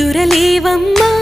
నిదురలేవమ్మా